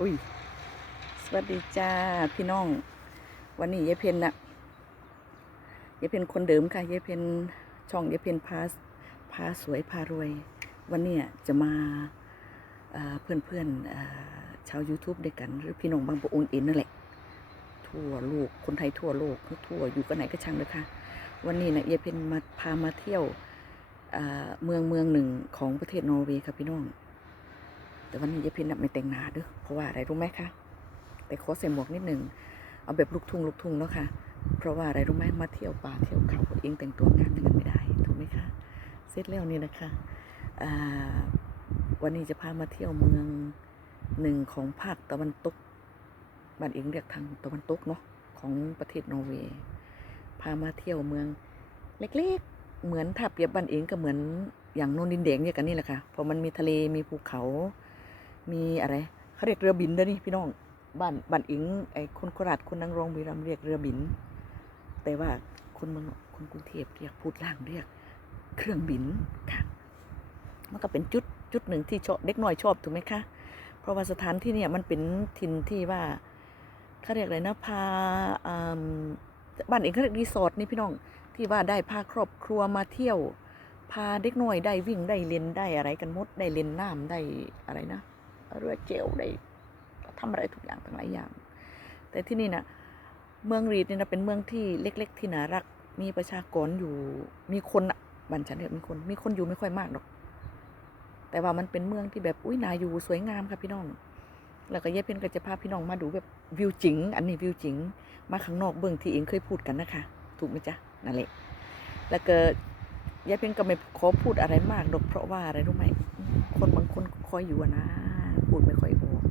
อุ้ย สวัสดีจ้าพี่น้อง วันนี้ยายเพนน่ะยายเพนคนเดิมค่ะยายเพนช่องยายเพนพาสพาสวยพารวย วันนี้จะมาเพื่อนเพื่อนๆชาว YouTube ด้วยกันหรือพี่น้องบางประองค์เอ็นนั่นแหละ ทั่วโลกคนไทยทั่วโลกทั่วอยู่กันไหนก็ช่างเลยค่ะ วันนี้นะยายเพนมาพามาเที่ยวเมืองเมืองหนึ่งของประเทศนอร์เวย์ค่ะพี่น้อง แต่วันนี้ยายพนน่ะไม่แต่งหน้าเด้อเพราะว่าอะไรรู้ไหมคะแต่ขอใส่หมวกนิดหนึ่งเอาแบบลูกทุ่งลูกทุ่งแล้วค่ะ เพราะว่าอะไรรู้ไหมมาเที่ยวป่าเที่ยวเขาเองแต่งตัวงานกันไม่ได้ถูกไหมคะเสร็จแล้วนี่นะคะวันนี้จะพามาเที่ยวเมืองหนึ่งของภาคตะวันตกบ้านเองเรียกทางตะวันตกเนาะของประเทศนอร์เวย์พามาเที่ยวเมืองเล็กๆ เหมือนถ้าเปรียบบ้านเองก็เหมือนอย่างโนนดินแดงเนี่ยกันนี่แหละค่ะเพราะมันมีทะเลมีภูเขา มีอะไรเขาเรียกเรือบินด้อนี่พี่น้องบ้านบ้านอิงไอ้คนโคราชคนนางรองบุรีรัมย์เรียกเรือบิน แต่ว่าคนเมืองคนกรุงเทพเรียกพูดล่างเรียก เครื่องบินค่ะมันก็เป็นจุดจุดหนึ่งที่ชอบเด็กน้อยชอบถูกไหมคะ เพราะว่าสถานที่เนี่ยมันเป็นถิ่นที่ว่าเขาเรียกอะไรนะพาอืมบ้านเองเขาเรียกรีสอร์ทนี่พี่น้องที่ว่าได้พาครอบครัวมาเที่ยว พาเด็กน้อยได้วิ่งได้เล่นได้อะไรกันหมดได้เล่นน้ำได้อะไรนะ เรือเจลได้ทำอะไรทุกอย่างทั้งหลายอย่าง แต่ที่นี่นะเมืองรีดเนี่ยนะเป็นเมืองที่เล็ก ๆ ที่น่ารัก มีประชากรอยู่ มีคนอะบ้านฉันเนี่ยมีคน มีคนอยู่ไม่ค่อยมากหรอก แต่ว่ามันเป็นเมืองที่แบบอุ้ยนาอยู่สวยงามค่ะพี่น้อง แล้วก็เย่เพนก็จะพาพี่น้องมาดูแบบวิวจิง อันนี้วิวจิง มาข้างนอกเบื้องที่เองเคยพูดกันนะคะ ถูกไหมจ๊ะนั่นแหละ แล้วก็ยายเพนก็ไม่ขอพูดอะไรมากหรอกเพราะว่าอะไรรู้ไหม คนบางคนคอยอยู่นะ พูดไม่ค่อยออก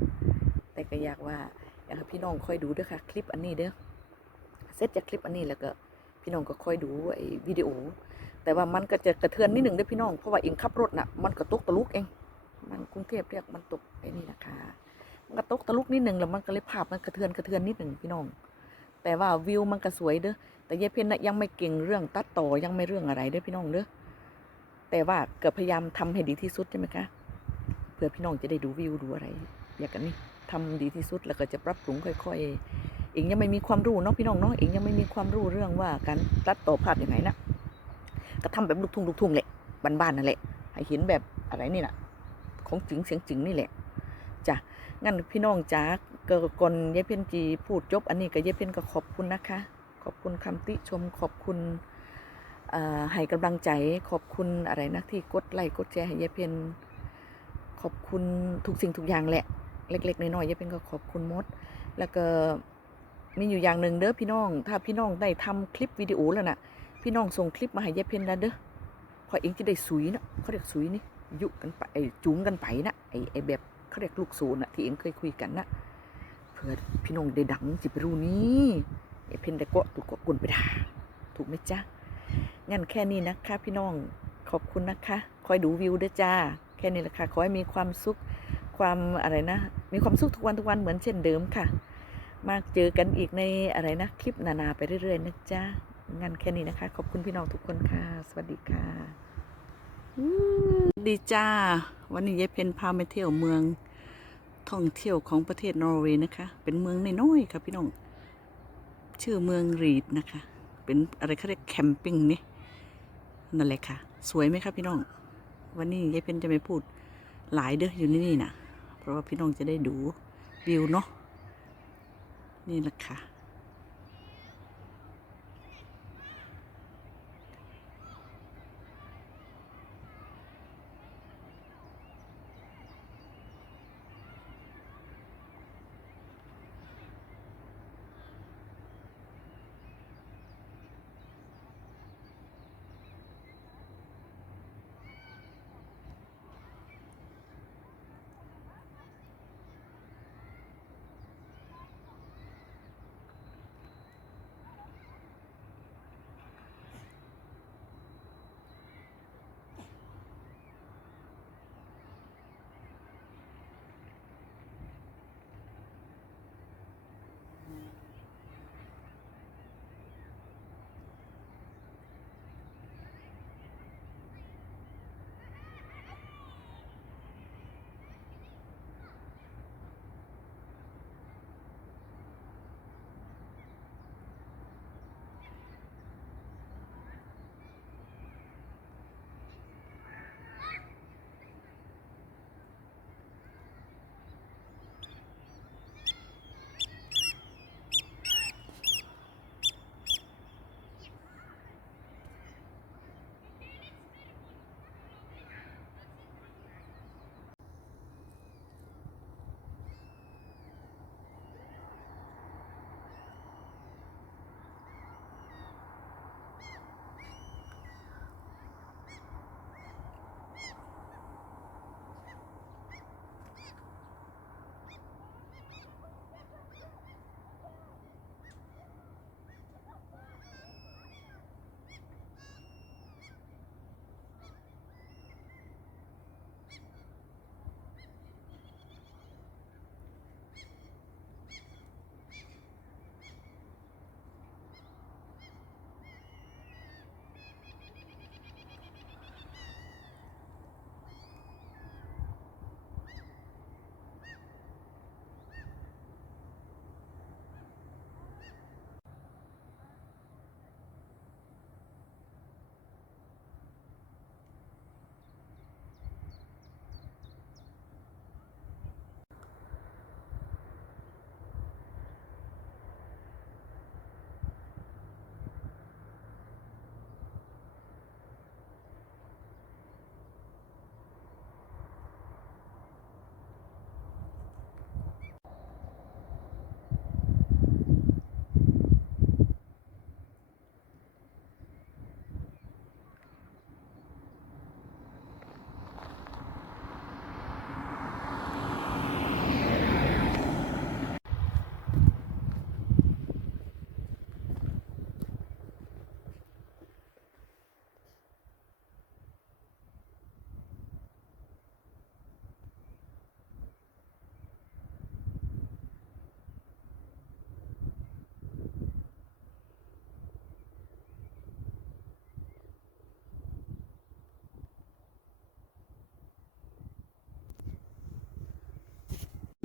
แต่ก็อยากว่าอยากให้พี่น้องค่อยดูด้วยค่ะ คลิปอันนี้เด้อเสร็จจากคลิปอันนี้แล้วก็พี่น้องก็ค่อยดูไอ้วิดีโอ แต่ว่ามันก็จะกระเทือนนิดหนึ่งเด้อพี่น้องเพราะว่าเองขับรถน่ะมันกระตุกตะลุกเอง มันกรุงเทพเรียกมันตกไอ้นี่นะคะมันกระตุกตะลุกนิดหนึ่งแล้วมันก็เลยภาพมันกระเทือนกระเทือนนิดหนึ่งพี่น้อง แต่ว่าวิวมันก็สวยเด้อแต่ยายเพนน่ะยังไม่เก่งเรื่องตัดต่อยังไม่เรื่องอะไรเด้อพี่น้องเด้อแต่ว่าเกิดพยายามทำให้ดีที่สุดใช่ไหมคะ เพื่อพี่น้องจะได้ดูวิวดูอะไร อยางกันนี่ทำดีที่สุดแล้วก็จะปรับปรุงค่อย ๆ เองยังไม่มีความรู้เนาะพี่น้องเนาะเองยังไม่มีความรู้เรื่องว่าการตัดต่อภาพอย่างไรนะก็ทำแบบลูกทุ่งลูกทุ่งแหละบ้านๆนั่นแหละให้เห็นแบบอะไรนี่แหละของจริงเสียงจริงนี่แหละจ้ะงั้นพี่น้องจ๋าเกิดก่อนยายเพ็ญจีพูดจบ อันนี้ก็ยายเพ็ญก็ขอบคุณนะคะ ขอบคุณคำติชมขอบคุณให้กำลังใจขอบคุณอะไรนะที่กดไลค์กดแชร์ให้ยายเพ็ญข อบคุณทุกสิ่งทุกอย่างแหละ เล็ก ๆ น้อยๆยายเพ็ญก็ขอบคุณมด แล้วก็มีอยู่อย่างหนึ่งเด้อพี่น้อง ถ้าพี่น้องได้ทำคลิปวิดีโอแล้วน่ะ พี่น้องส่งคลิปมาให้ยายเพ็ญแล้วเด้อพอเองจะได้สุยนะเขาเรียกสุยนี่ยุกันไปไอ้จูงกันไปนะไอ้ไอ้แบบเขาเรียกลูกศูนย์อะที่เองเคยคุยกันนะเพื่อพี่น้องได้ดังจิไปรู้นี่ไอ้เพนได้ก็ถูกก็กุนไปด่าถูกไหมจ๊ะงั้นแค่นี้นะคะพี่น้อง ขอบคุณนะคะ คอยดูวิวด้วยจ้า แค่นี้แหละค่ะ ขอให้มีความสุข ความอะไรนะ มีความสุขทุกวันทุกวันเหมือนเช่นเดิมค่ะ มาเจอกันอีกในอะไรนะ คลิปนานาไปเรื่อยๆนะจ๊ะงั้นแค่นี้นะคะ ขอบคุณพี่น้องทุกคนค่ะ สวัสดีค่ะ ดีจ้า วันนี้ยายเพนพาไปเที่ยวเมือง ท่องเที่ยวของประเทศนอร์เวย์นะคะ เป็นเมืองน้อยๆค่ะพี่น้อง ชื่อเมืองรีดนะคะ เป็นอะไรเขาเรียกแคมปิ้งนี่นั่นแหละค่ะ สวยไหมครับพี่น้อง วันนี้ยายเพนจะไม่พูดหลายเด้ออยู่นี่นี่นะเพราะว่าพี่น้องจะได้ดูวิวเนาะนี่แหละค่ะ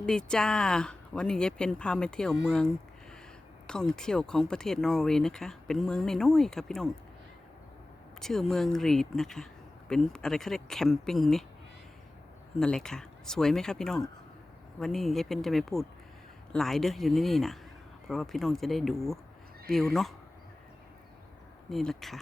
ดีจ้า วันนี้ยายเพนพาไปเที่ยวเมืองท่องเที่ยวของประเทศนอร์เวย์นะคะ เป็นเมืองน้อยๆค่ะพี่น้อง ชื่อเมืองรีดนะคะ เป็นอะไรเขาเรียกแคมปิ้งนี่นั่นแหละค่ะ สวยไหมคะพี่น้อง วันนี้ยายเพนจะไม่พูดหลายเด้ออยู่ที่นี่นะเพราะว่าพี่น้องจะได้ดูวิวเนาะนี่แหละค่ะ